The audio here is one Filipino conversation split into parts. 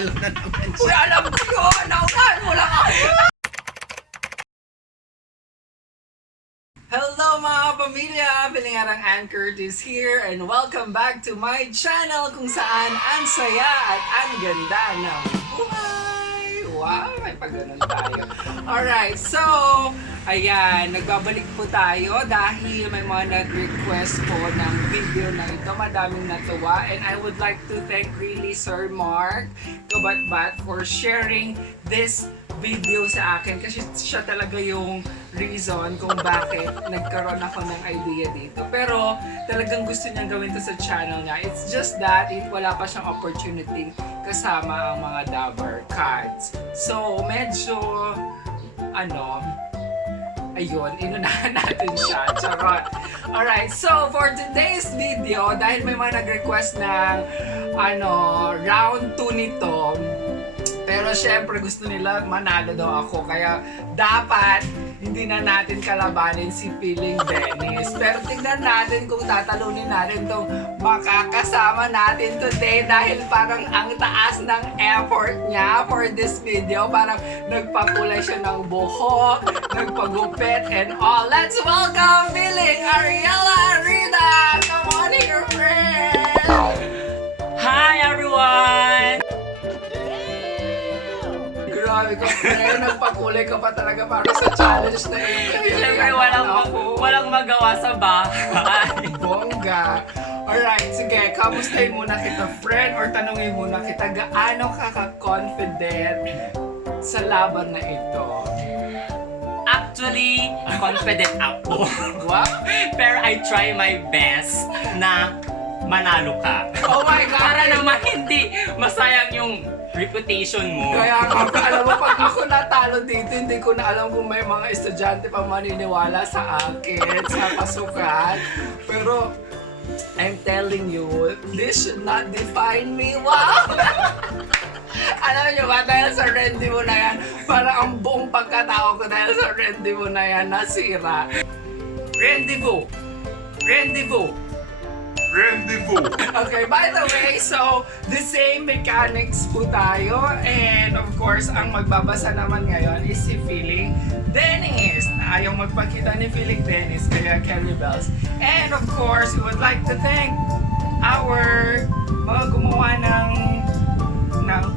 Talo na naman Uy, siya. alam ko yun! Naunahan mo lang ako! Hello mga pamilya! Bilingarang Ann Curtis here and welcome back to my channel kung saan ang saya at ang ganda ng buhay! Wow! May pagganon tayo. Alright, so ayan, nagbabalik po tayo dahil may mga nag-request po ng video na ito. Madaming natuwa and I would like to thank really Sir Mark Kabatbat for sharing this video sa akin kasi siya talaga yung reason kung bakit nagkaroon ako ng idea dito. Pero talagang gusto niyang gawin to sa channel niya. It's just that wala pa siyang opportunity kasama ang mga Dabber cards. So medyo ayun, inunahan natin siya. Charot. Alright, so for today's video, dahil may mga nag-request ng round 2 nito, pero syempre gusto nila manalo daw ako, kaya dapat hindi na natin kalabanin si Piling Dennis. Pero tingnan natin kung tatalunin natin itong makakasama natin today dahil parang ang taas ng effort niya for this video. Parang nagpakulay siya ng buhok, nagpagupit and all. Let's welcome Piling Ariella Rida! Come on here, friend! Hi everyone! Grabe ka, pero nagpakulay ka pa talaga para sa challenge na ito. Siyempre walang magawa sa bahay. Bongga. Alright, sige, kamustahin muna kita, friend, or tanungin muna kita, gaano ka ka-confident sa laban na ito? Actually, confident ako. What? Pero I try my best na manalo ka. Oh my God! Para naman hindi masayang yung reputation mo. Kaya nga, alam mo, pag ako natalo dito, hindi ko na alam kung may mga estudyante pa maniniwala sa akin, sa pasukan. Pero, I'm telling you, this should not define me. Wow! Alam niyo ba, dahil sa Randy mo na yan, parang ang buong pagkatao ko dahil sa Randy mo na yan, nasira. Rendezvous! Rendezvous! Rendezvous! Okay, by the way, so the same mechanics po tayo, and of course, ang magbabasa naman ngayon is si Piling Dennis. Ayaw magpakita ni Piling Dennis, kaya Kelly Bells. And of course, we would like to thank our mga gumawa ng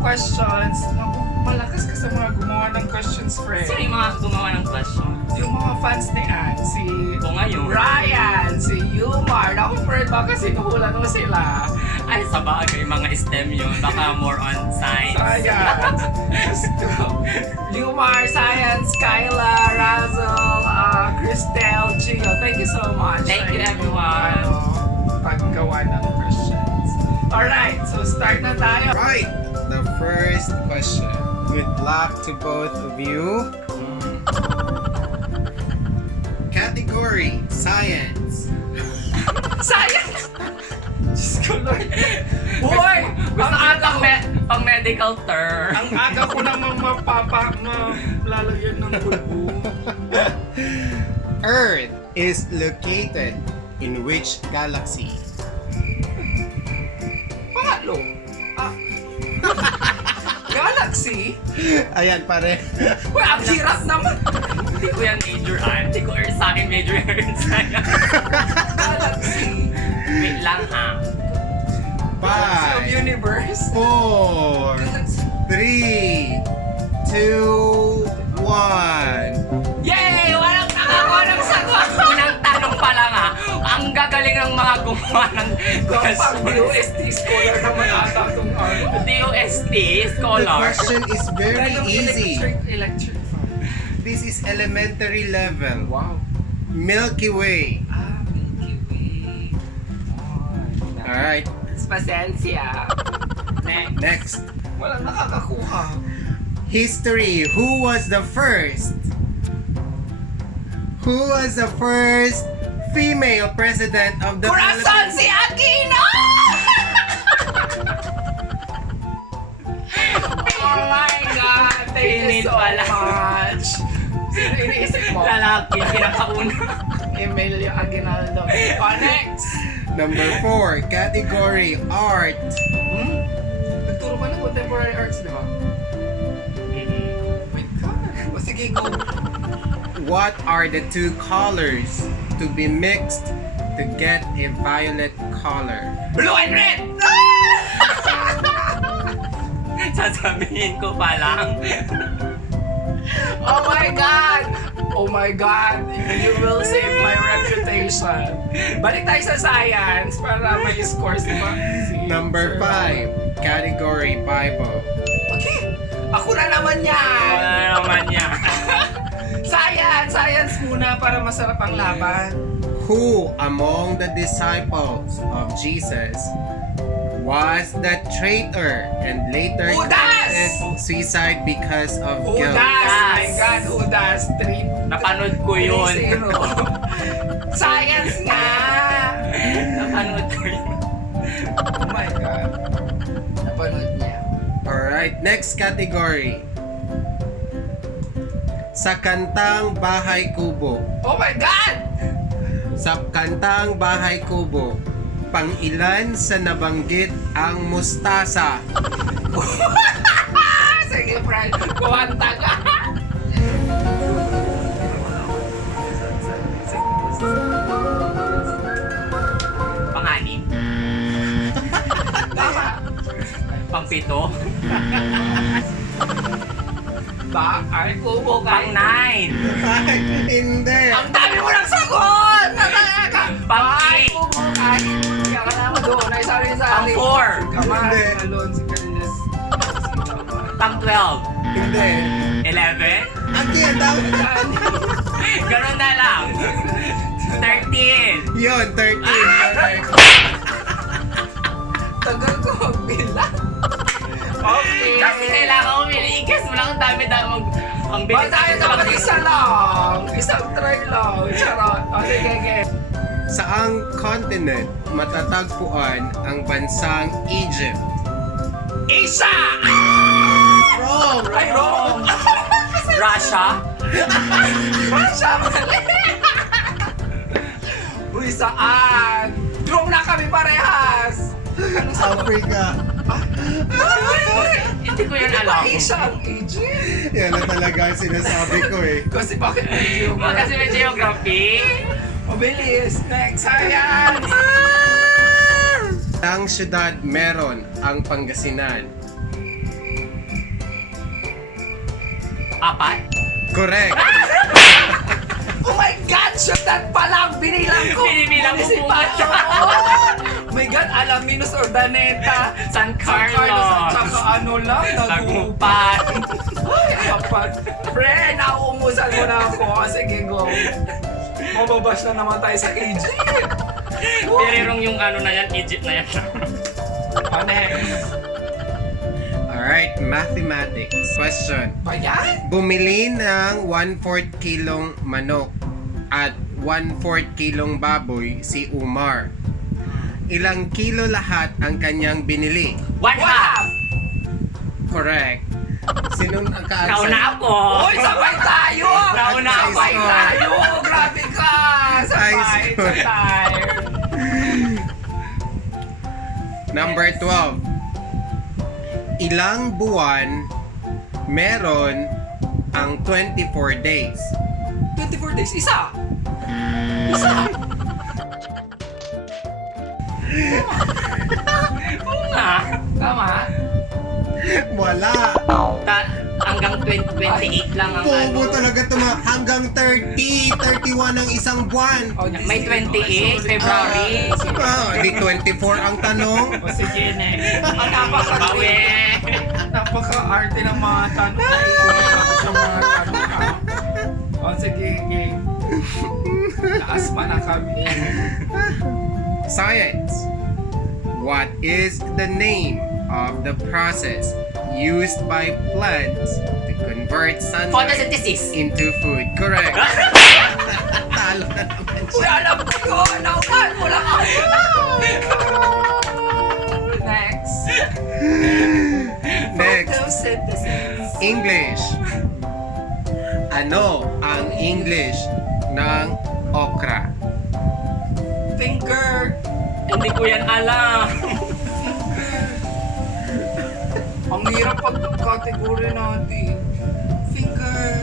questions. Naku, malakas ka sa mga gumawa ng questions, friend. Sino yung mga gumawa ng question? Yung mga fans ni Ann, si O ngayon? Ryan, si Yumar. Naku, friend, baka sinuhulan mo sila. Ay, sa bagay, mga STEM yun. Baka more on science. Science. Yumar, Science, Kyla, Razzle, Cristel, Gio. Thank you so much. Thank you, everyone. Paggawa ng questions. Alright, so start na tayo. Right, the first question. Good luck to both of you. Category, science. Science! Diyos ko, Lord. Boy! Ang aga ko, Pang medical term. ang aga ko namang malalagyan ng bulbo. Earth is located in which galaxy? Palo. Galaxy? Ayan, pare. Uy, ang hirap naman. Hindi ko yan major Hindi ko sa akin major science. Galaxy. Wait lang ha. Galaxy of 5, universe. 4, Galaxy. 3, 2, 1. Yay! Walang nakakuha ng sagot! Unang tanong pa lang ha. Ang gagaling ng mga gumawa ng Pang question. DOST scholar naman ata itong DOST, The scholar. question is very Random easy. Electric fan. This is elementary level. Wow. Milky Way. Milky Way. Oh, Alright, pasensya. next. Walang nakakakuha. History. Who was the first? Who was the first female president of the Corazon si Aquino! Oh my God! Thank you Pinil so pala. much! Sino iniisip mo? Lalaki, pinakauna. Emilio Aguinaldo. Oh, next! Number 4, category art. Nagturo ka ng contemporary arts What are the two colors to be mixed to get a violet color? Blue and red! Sasabihin ko pa lang. Oh my God! Oh my God! You will save my reputation. Balik tayo sa science para may scores, di ba? Number 5, category Bible. Okay. Ako na naman yan! Wala naman niya. Science muna para masarap ang laban. Who among the disciples of Jesus was the traitor and later Judas! committed suicide because of guilt? Judas! My God, Judas! 3 Napanood ko yun. 3-0. Science nga! Napanood ko yun. Oh my God. Napanood niya. Alright, next category. Sa kantang Bahay Kubo. Oh my God! Sa kantang Bahay Kubo, pang-ilan sa nabanggit ang mustasa? Sige, Fred. Kuwanta ka. Pang-anim. Tama. Pang-pito. Ay, kubo ka. Pang-9. Ay, hindi. Ang dami mo ng sagot! Nataya ka! Ay, Pang-8. kubo ka. Kaya ka naman doon. Ay, sorry. Pang-4. Kamay, Hindi. alon, si Karinas. Pang-12. Hindi. 11. Ate, ang dami. Ganun na lang. 13. Yun, 13. Correct. Tagal ko magbilang. Okay. Kasi kailangan umili. I-guess mo lang ang dami-dami. Ang bilis. Tayo dapat isa lang. Isang try lang. Charot. O, sige. Saang continent matatagpuan ang bansang Egypt? Isa! Wrong! Ay, wrong! Russia. Russia, mali! Uy, saan? Wrong na kami parehas! Ano sa... Africa. Hindi ko yun alam. Asia ang Egypt? Yan na talaga ang sinasabi ko eh. Kasi bakit may Kasi may geography. Mabilis! Next, science! Ang syudad meron ang Pangasinan? 4. Correct! Oh my God! Syudad pa lang! Binilang ko! Binibilang mo Municipal. po. Oh my God! Alaminos, Urdaneta, San at Carlos. saka ano lang, Tagupan. Ay, kapag. Friend, nauumusan mo na ako. Sige, go. Mababash na naman tayo sa Egypt. Pero yung ano na yan, Egypt na yan. Next. Alright, mathematics. Question. Ba yan? Bumili ng 1/4 kilong manok at 1/4 kilong baboy si Umar. Ilang kilo lahat ang kanyang binili? 1/2. Correct. Sinong naka-answer? Nauna ako. Uy, sabay tayo! Nauna ako. Sabay tayo! Grabe ka! Sabay, High score. sabay. Number 12. Ilang buwan meron ang 24 days? 24 days. Isa! Isa! Oo nga. Tama? Wala. Hanggang 28 lang ang Bobo ano. talaga hanggang 30, 31 ang isang buwan. Oh, May 28, February. Di 24 ang tanong. O sige, next. Napaka-bawi. Bawi. Napaka-arte ng mga tanong. Tapos yung mga tanong ka. O sige, game. Taas pa na kami. Science. What is the name of the process used by plants to convert sunlight Photosynthesis. into food? Correct. Talo na naman Uy, siya. alam ko! Naupan mo lang ako! Next. Next. Photosynthesis. English. Ano ang English ng okra? Finger. Hindi ko yan alam. Ang hirap pag-category natin. Finger.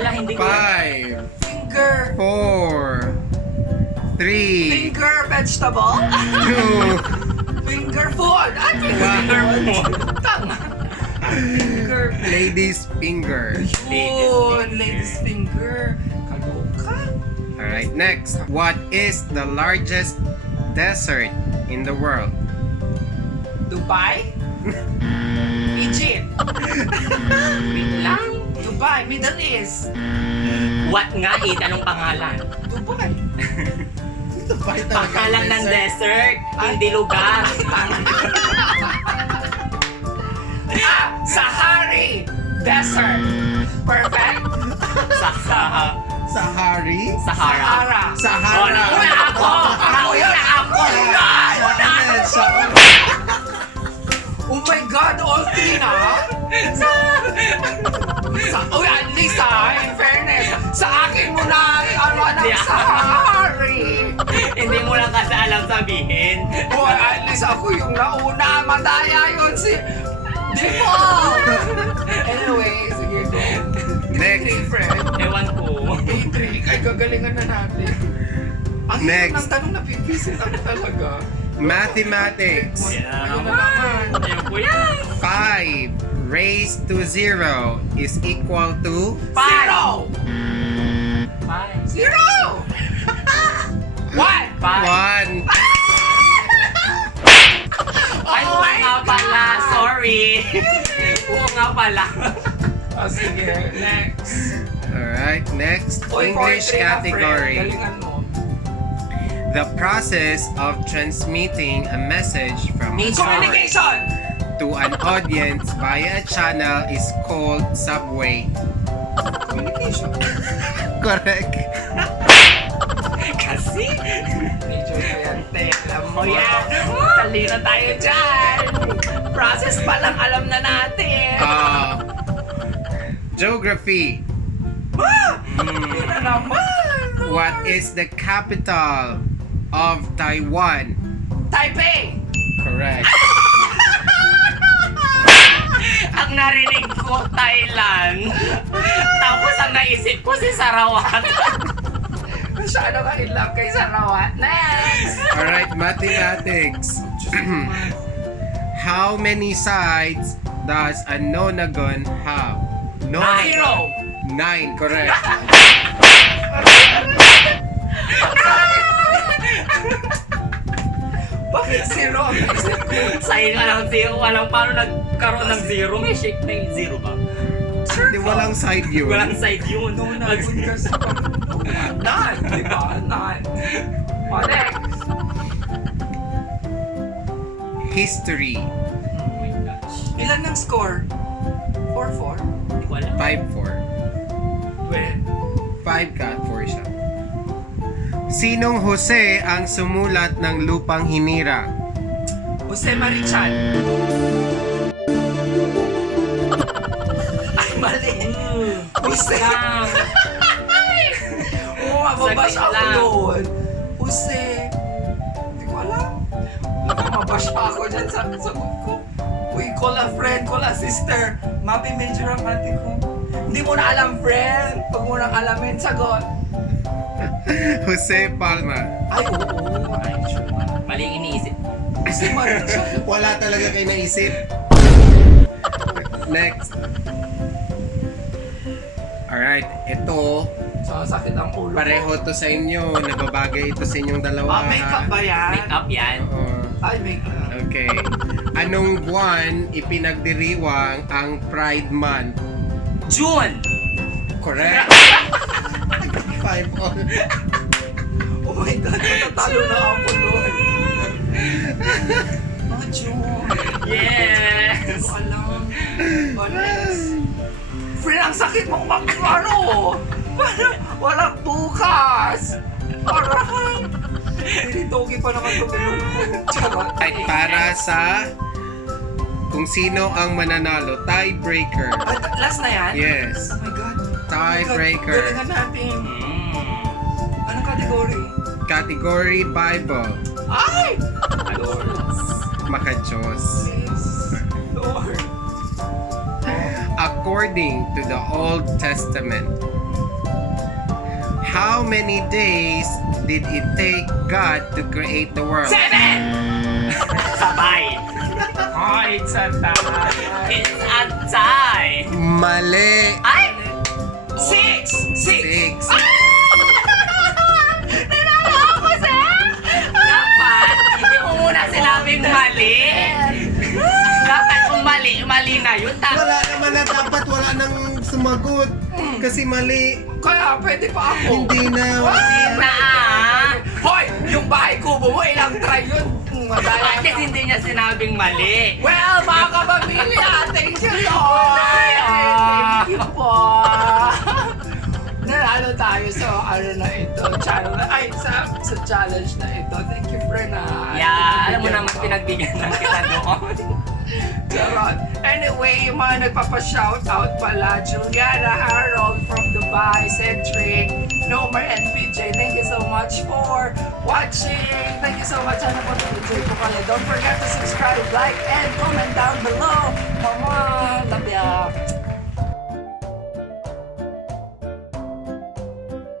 Wala, hindi ko. 5, Finger. 4, 3, Finger vegetable. 2, Finger food. Ay, Finger food. food. Tama. Finger. ladies finger. Yun. Ladies finger. Kaloka. Alright, next. What is the largest desert in the world? Dubai. Egypt. Wait lang. Dubai. Middle East. What nga it? Anong pangalan? Dubai. Pangalan ng desert, hindi lugar. Sahari Desert. Perfect. Sahara. Sahari? Sahara. Sahara. Una ako! Una ako! Oh my God, all three na? At least in fairness, sa akin mo na ng Yeah. Sahari. Hindi mo lang kasi alam sabihin. Boy, at least ako yung nauna. Madaya yun si... Di mo! Anyway, sige go. Next. Three, friend. Ewan ko. Three, ay gagalingan na natin. Ang hirap Next. ng tanong na pipisit ako talaga. Mathematics. Ayun na naman. Ayun po yan. 5 raised to 0 is equal to Zero! Five. Zero! One! Five. 1. Ay, oo nga pala. Sorry. Oo nga pala. Sige, next. Alright, next. Oy, English poetry na, friend. category. Galingan mo. The process of transmitting a message from a source Communication! to an audience via a channel is called subway. Communication. Correct. Kasi, Medyo kayante. Alam mo oh yan. yan. Talino tayo dyan. Process pa lang alam na natin. Geography. Yun na naman. What is the capital of Taiwan? Taipei! Correct. Ang narinig ko, Thailand. Tapos ang naisip ko si Sarawat. Masyado ka in love kay Sarawat. Next! Alright, mathematics. How many sides does a nonagon have? No. Zero! 9, correct. Bakit zero ang naisip ko? Sa'yo nga lang zero. Walang paano nagkaroon ng zero. May shape na yung zero ba? Di walang side yun. Walang side yun. No, nagun kasi none, di ba? None. O, next. History. Oh my gosh. Ilan ng score? 4-4? Hindi ko alam. 5-4. 12. 5 ka, 4 siya. Sinong Jose ang sumulat ng Lupang Hinirang? Jose Marichan. Ay, mali. Jose. Lang. Oo, mababash Saglit ako lang. doon. Jose. Hindi ko alam. Mabash pa ako dyan sa sagot ko. Uy, call a friend, call a sister. Mapi major ang ate ko. Hindi mo na alam, friend. Pag mo nang alamin, sagot. Jose Palma. Ay, oo. Ay, sure. Mali yung iniisip. Jose Marichan. Wala talaga kayo naisip. Next. Alright, ito, Sasakit ang ulo. pareho to sa inyo. Nababagay ito sa inyong dalawa. Makeup ba yan? Make up yan. Oo. Ay, makeup. Okay. Anong buwan ipinagdiriwang ang Pride Month? June. Correct. 5 all. Oh my God, natatalo na ako, Lord. Mga June. Yes. Hindi ko alam. Balas. Friend, ang sakit mong ano? Parang walang bukas. Parang Diritogi pa naman tumulong ko. Charot. Ay, para sa kung sino ang mananalo. Tiebreaker. Ay, last na yan? Yes. Oh my God. Tiebreaker. Galingan natin. Mm. Anong category? Category Bible. Ay! Lord. Makachos. Please. Lord. According to the Old Testament, How many days did it take God to create the world? 7! Sabay. Oh, it's a tie. It's a tie. Mali. Ay! 6! 6. Nanalo ako, sir! Dapat, hindi mo muna sinabing mali. Dapat kung mali na yun. Wala naman na dapat wala nang sumagot. Kasi mali. Kaya pwede pa ako. Hindi na. Na Hoy! Yung bahay kubo mo, ilang try yun? Madaya At least hindi niya sinabing mali. Well, mga kapamilya, thank you, Lord! Thank you po! Nanalo tayo sa sa challenge na ito. Thank you, Frena. Yeah, alam mo naman pinagbigyan lang kita doon. Charot. Anyway, yung mga nagpapa-shoutout pala, Juliana Harold from Dubai, Centric, Nomer and PJ, thank you so much for watching. Thank you so much. Sana po nag-enjoy po kayo. Don't forget to subscribe, like, and comment down below.